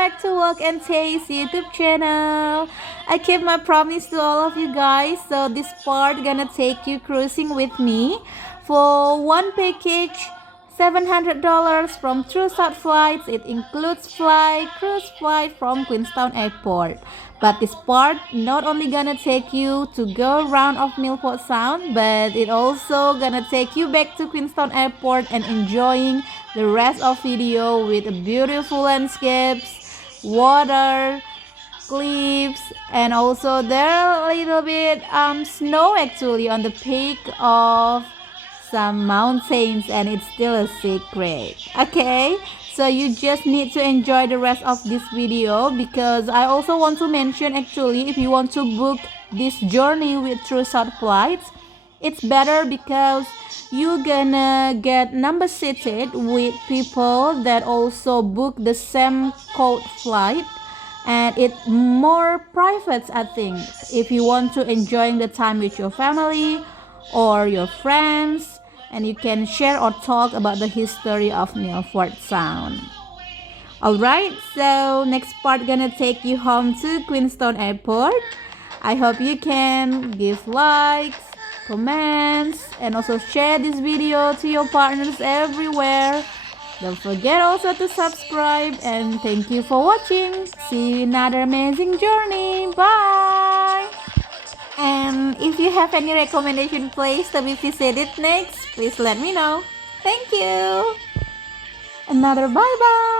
back to Walk and Taste YouTube channel. I keep my promise to all of you guys, so this part gonna take you cruising with me for one package. $700 from True South Flights. It includes cruise flight from Queenstown Airport. But this part not only gonna take you to go around of Milford Sound, but it also gonna take you back to Queenstown Airport and enjoying the rest of video with beautiful landscapes, water, cliffs, and also there a little bit snow actually on the peak of some mountains, and it's still a secret. Okay, so you just need to enjoy the rest of this video, because I also want to mention actually, if you want to book this journey with True South Flights, it's better because you're gonna get number seated with people that also book the same code flight, and it's more private. I think if you want to enjoy the time with your family or your friends, and you can share or talk about the history of Milford Sound. Alright, so next part gonna take you home to Queenstown Airport. I hope you can give likes, comments, and also share this video to your partners everywhere. Don't forget also to subscribe, and thank you for watching. See you in another amazing journey. Bye! And if you have any recommendation place to be visited next, please let me know. Thank you. Another bye bye.